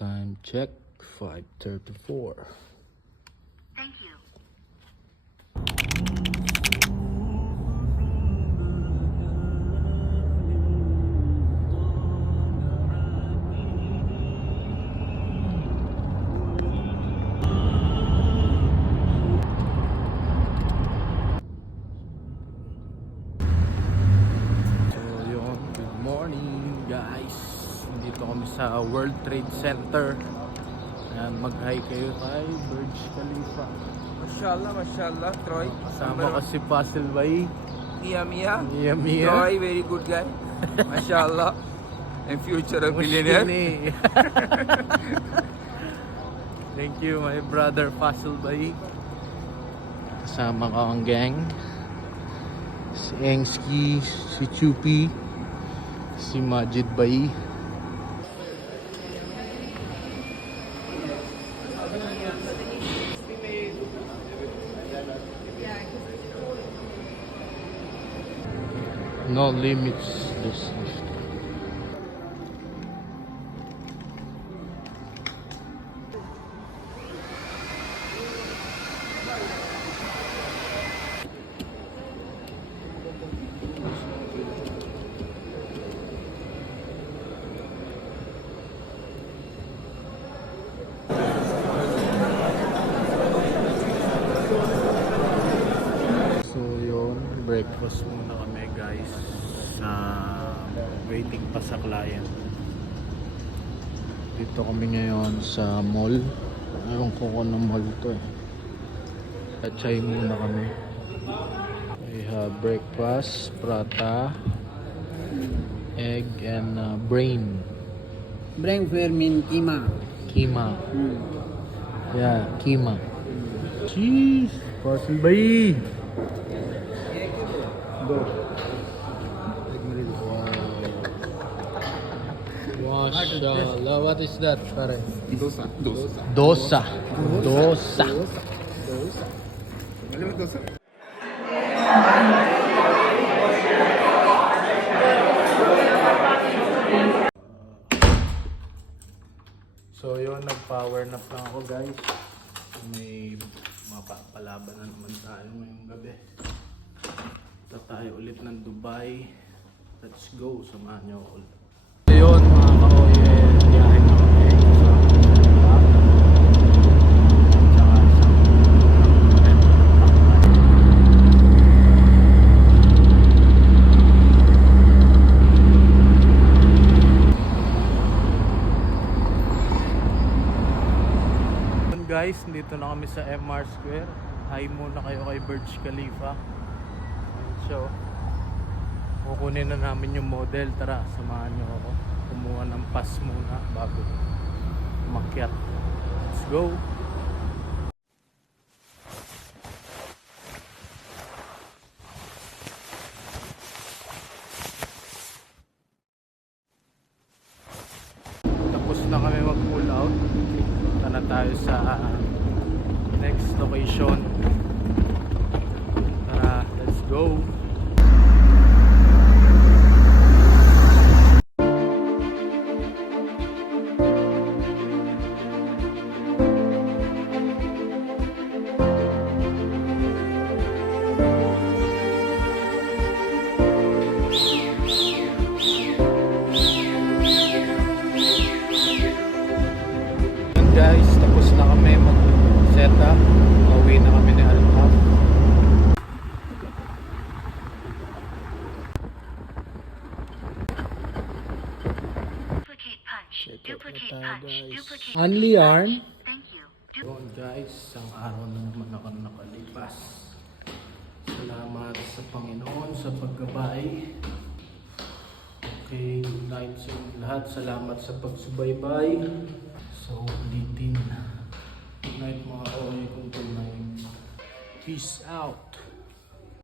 Time check 5:34. Thank you. So yun, good morning guys. Dito kami sa World Trade Center. Ayan, mag-hi kayo kay Burj Khalifa. Mashallah, Troy. Kasama ko si Fasil Bhai. Mia. Mia. Troy, very good guy. Mashallah. And future a billionaire. Mushkini. Thank you my brother Fasil Bhai. Kasama ko ang gang. Si Engski, si Chupi, si Majid Bhai. No limits this. So yun, breakfast muna kami guys. Waiting pa sa client. Dito kami ngayon sa mall. Ewan ko kung anong mall to eh. Atchay muna kami. We have breakfast, prata, egg and brain. Brain fair mean kima. Kima. Yeah, kima. Cheese! Fasil Bhai! Mashallah, what is that, pare? Dosa. Dosa. Dosa. So yun, nag-power nap lang ako guys. May mapapalaban na naman tayo ngayong gabi. Punta tayo ulit ng Dubai. Let's go, samahan niyo ako ulit. So yun mga ka-oye, biyahe na kami sa guys, dito na kami sa MR Square. Hi muna kayo kay Burj Khalifa. So, kukunin na namin yung model. Tara, samahan nyo ako. Kumuha ng pass muna bago umakyat. Let's go! Tapos na kami mag-pull out. Punta na tayo sa next location. Tara, let's go! Guys, tapos na kami mag-set up. Pauwi na kami ni Alpha. Duplicate punch. Duplicate punch. Duplicate. Only yarn. Thank you. Yun guys, isang araw na naman ako nakalipas. Salamat sa Panginoon sa paggabay. Okay, good night sa inyong lahat. Salamat sa pagsubaybay. So, ulitin. Good night mga oy kung tunay. Peace out.